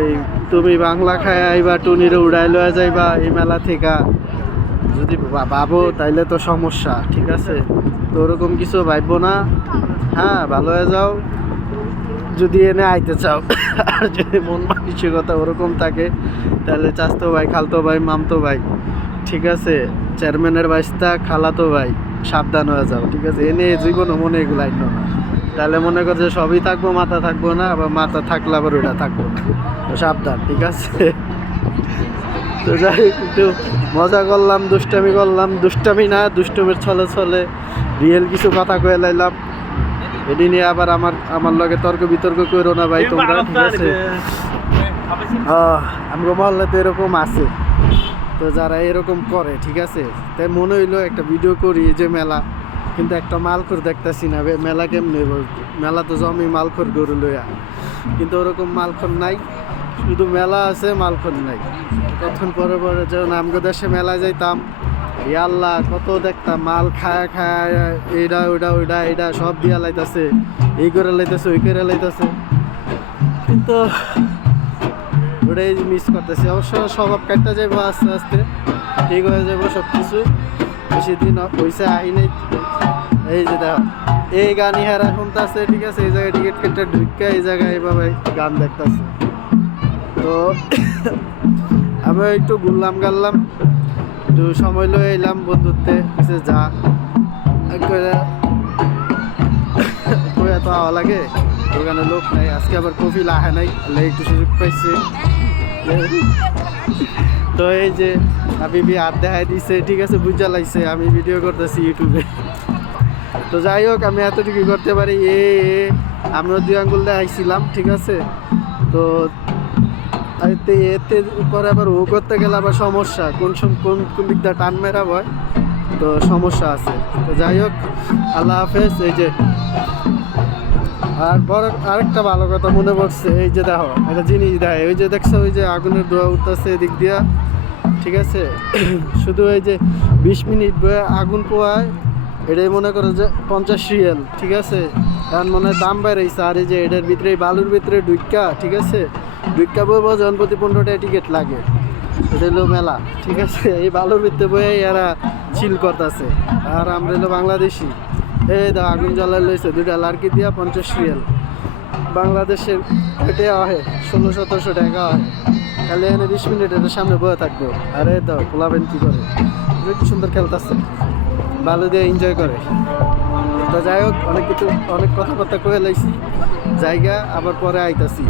এই তুমি বাংলা খায় আইবা টুনিরে উড়াই লয়ে যাইবা এই মেলা থেকে যদি ভাবো তাইলে তো সমস্যা, ঠিক আছে? তো ওরকম কিছু ভাববো না। হ্যাঁ, ভালো হয়ে যাও যদি এনে আইতে চাও। আর যদি মন মানসিকতা ওরকম থাকে তাহলে চাচতো ভাই, খালতো ভাই, মামতো ভাই, ঠিক আছে, চেয়ারম্যানের বাইস্তা, খালাতো ভাই, সাবধান হয়ে যাও, ঠিক আছে? এনে জীবনও মনে এগুলো আইন না, তাহলে মনে কর যে সবই থাকবো, মাথা থাকবো না, আবার মাথা থাকলে আবার ওটা থাকবো না। তো সাবধান, ঠিক আছে? তো যাই হোক, একটু মজা করলাম, দুষ্টামি করলাম, দুষ্টামি না দুষ্টুমির ছলে ছলে রিয়েল কিছু কথা কয়ে লাইলাম। এটি নিয়ে আবার আমার লগে তর্ক বিতর্ক করো না ভাই তোমরা, ঠিক আছে? আমরা মহল্লাতে এরকম আছে, তো যারা এরকম করে, ঠিক আছে? তাই মনে হইলো একটা ভিডিও করি, এই যে মেলা, কিন্তু একটা মালখোর দেখতেছি না। মেলা কেমনে বলতো, মেলা তো জমি মালখোর গরু লইয়া, কিন্তু ওরকম মালখোর নাই, শুধু মেলা আছে, মালখোর নাই। তখন পরে পরে যখন আমগো দেশে মেলায় যাইতাম, আল্লাহ কত দেখতাম মাল খায় খায়, এইটা ওইটা ওইটা এইটা সব দিয়া লাইতাছে, এই করে লাইতাছে, ওই করে লাইতাছে, কিন্তু ওটাই মিস করতেছি। অবশ্য স্বভাব কাটতে যাবো আস্তে আস্তে, ঠিক হয়ে যাবো সব কিছু, বেশি দিন হয়েছে আই নাই। এই যে দেখো, এই গান ইহারা শুনতেছে, ঠিক আছে? এই জায়গায় টিকিট কেটে ঢুকে এই জায়গায় এইভাবে গান দেখতেছে। তো আমি একটু ঘুরলাম গাল্লাম, একটু সময় লয়ে এলাম বন্ধুত্বে, যা এত আওয়া লাগে, ওখানে লোক নাই। আজকে আবার কফিল আহে নাই, একটু সুযোগ পাইছে। তো এই যে হাবিবি হাত দেখাই দিছে, ঠিক আছে, বুঝা লাগছে আমি ভিডিও করতেছি ইউটিউবে। তো যাই হোক, আমি এতটুকু করতে পারি। আমরা 2 আঙ্গুল দিয়ে আইছিলাম, ঠিক আছে? তো এতে পরে আবার ও করতে গেলে আবার সমস্যা, কোন দিকটা টান মেরা হয়, তো সমস্যা আছে। তো যাই হোক, আল্লাহ হাফেজ। এই যে আর বড় আরেকটা ভালো কথা মনে পড়ছে, এই যে দেখো একটা জিনিস দেয়, ওই যে দেখছো, ওই যে আগুনের ধোঁয়া উঠতেছে এদিক দিয়া, ঠিক আছে? শুধু এই যে 20 মিনিট বয়ে আগুন পোয়ায়, এটাই মনে করো যে 50 রিয়াল, ঠিক আছে? কারণ মনে হয় দাম বেড়েছে। আর এই যে এটার ভিতরে, বালুর ভিতরে ঢুক্কা, ঠিক আছে, ঢুক্কা বইব যখন প্রতি 15 টাকা টিকিট লাগে। এটা হলো মেলা, ঠিক আছে? এই বালুর ভিতরে বয়ে এরা চিল করতেছে। আর আমরা হলো বাংলাদেশি, এই দা আগুন জ্বালাই লইছে 2টা লার্কি দিয়া 50 রিয়াল। বাংলাদেশের এটা হয় 1600-1700 টাকা হয়। তাহলে এখানে 20 মিনিট এটার সামনে বয়ে থাকবো, আরে দাও পোলাবেন কি করে, কি সুন্দর খেলতেছে, ভালো দিয়ে এনজয় করে। তো যাই হোক, অনেক কথাবার্তা কয়ে লাইছি, জায়গা আবার পরে আইতাছি।